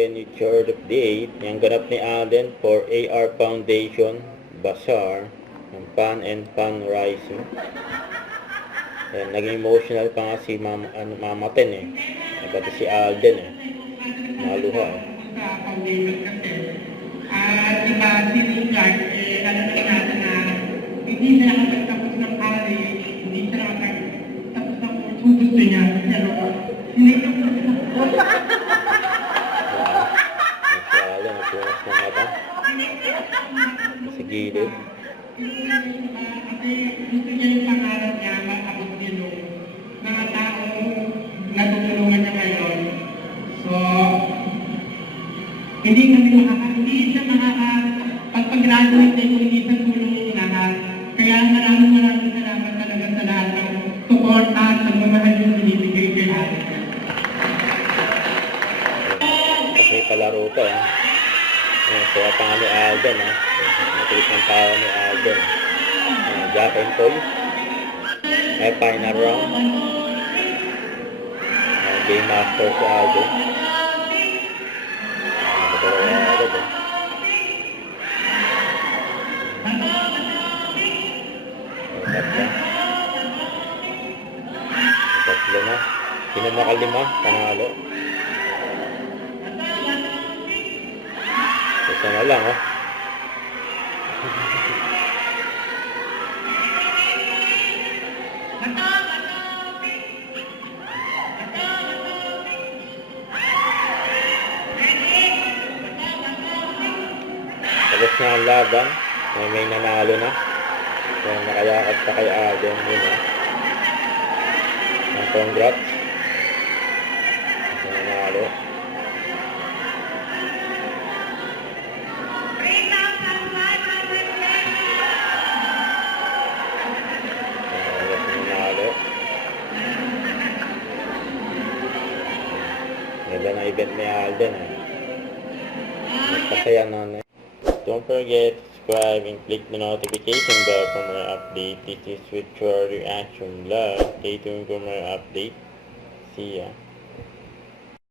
any short update. Yung ganap ni Alden for AR Foundation Bazaar ng Pan and Fundraising. Ayan, naging emotional pa nga si Mama Ten eh. Pati si Alden eh. Maluha eh. Diba, si Richard, alam natin na hindi siya nakapagtapos ng college, hindi siya nakapagtapos ng gusto niya, pero hindi siya Napunas ng mata. Sa gilid. Kasi gusto niya yung pangarap niya, maabot niya yung mga taong natutulungan niya ngayon. So, hindi siya makakapag-graduate din kung hindi sa tulong yung lahat. Kaya maraming salamat talaga sa lahat ng support at pagmamahal yung binibigay kay Alden. Kasi palaro to eh. Kaya pa nga ni Alden ha. Matulis ng tao ni Alden. Jack and Toy. May final round. Game master si Alden. Magdalawa agad eh. Tatlo na. Sino nakalima? Panalo. Isa na lang oh. Tapos na ang laban. May nanalo na. Kaya nakayakad pa kay Alden yun eh. Congrats. Nanalo. Ganda na event ni Alden eh. Nagpasaya nun eh. Don't forget to subscribe and click the notification bell for more update. This is Virtual Reaction Vlog. Stay tuned for more update. See ya.